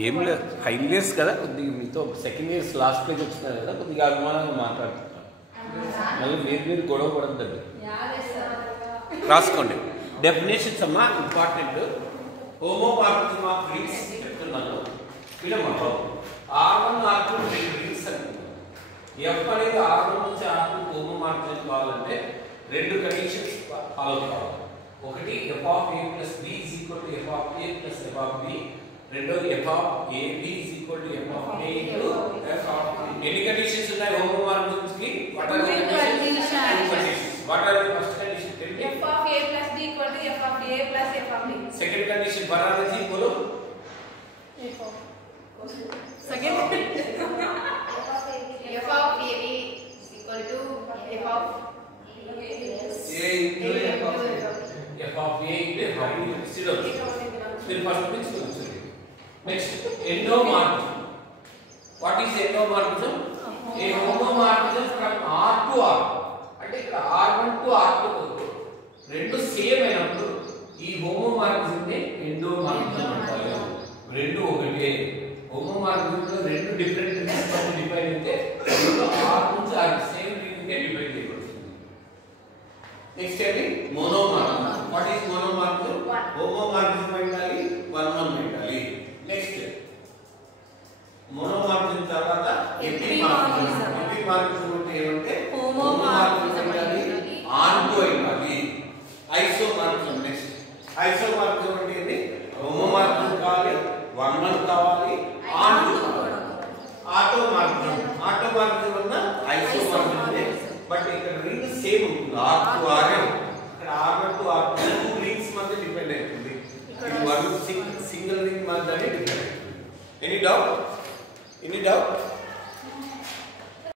ఏం లేదు final years కదా, కొద్దిగా మీతో సెకండ్ ఇయర్స్ లాస్ట్ పేజ్ వచ్చినారు కదా, కొద్దిగా అభిమానంగా మాట్లాడుతున్నాను. మళ్ళీ మీరు గొడవ పడద్దండి, రాసుకోండి. డెఫినేషన్స్ అమ్మా ఇంపార్టెంట్. హోమోమార్ఫిజం ఆఫ్ రింగ్స్ చెప్తున్నాను వినమ్మా. R1 R2 రెండు రింగ్స్ అనుకున్నాను. F అనేది R1 నుంచి R2 హోమోమార్ఫిజం కావాలంటే రెండు కండిషన్స్ ఫాలో కావాలి. ఒకటి f of a plus b is equal to f of a plus f of b. రెండోది f of a b is equal to f of a into f of b. ఎన్ని conditions ఉన్నాయి homomorphisms కి? What are the conditions? What are the first condition? f of a plus b equal to f of a plus f of b. Second condition बराबर थी, बोलो. Second f of a b is equal to f of a f of a into f of b. Zero. Then first principle. Next, endomorphism. What is endomorphism? A homomorphism from R to R. అంటే ఇక్కడ R1 to R2 రెండు same అయినప్పుడు ఈ homomorphism ని ఎండోమార్ఫిజం అంటారు. రెండు ఒకటే. Homomorphism లో రెండు డిఫరెంట్ రింగ్స్ తో డిఫైన్ అయితే రెండు R నుంచి R సేమ్ రింగ్ గా డిఫైన్ చేయబడుతుంది. నెక్స్ట్ ఏంటి? Monomorphism. What is monomorphism? Homomorphism ఉండాలి, 1 ఉండాలి. నెక్స్ట్ మోనోమార్ఫిజం తర్వాత ఎపిమార్ఫిజం. ఎపిమార్ఫిజం అంటే ఏమంటే హోమోమార్ఫిజం ఉండాలి, ఆన్గోయింగ్ ఉండాలి. ఐసోమార్ఫిజం. నెక్స్ట్ ఐసోమార్ఫిజం అంటే ఏంటి? హోమోమార్ఫిజం కావాలి, 1 కావాలి, ఆన్గో కావాలి. ఆటోమార్ఫిజం. ఆటోమార్ఫిజం అన్న ఐసోమార్ఫిజం. బట్ ఇక్కడ రింగ్ సేమ్ ఉంటుంది, R to R. ఇక్కడ R1 to R2 two rings మధ్య డిపెండ్ అవుతుంది. ఇది వన్ సింగిల్ రింగ్ మధ్య డిపెండ్ అవుతుంది. Any doubt?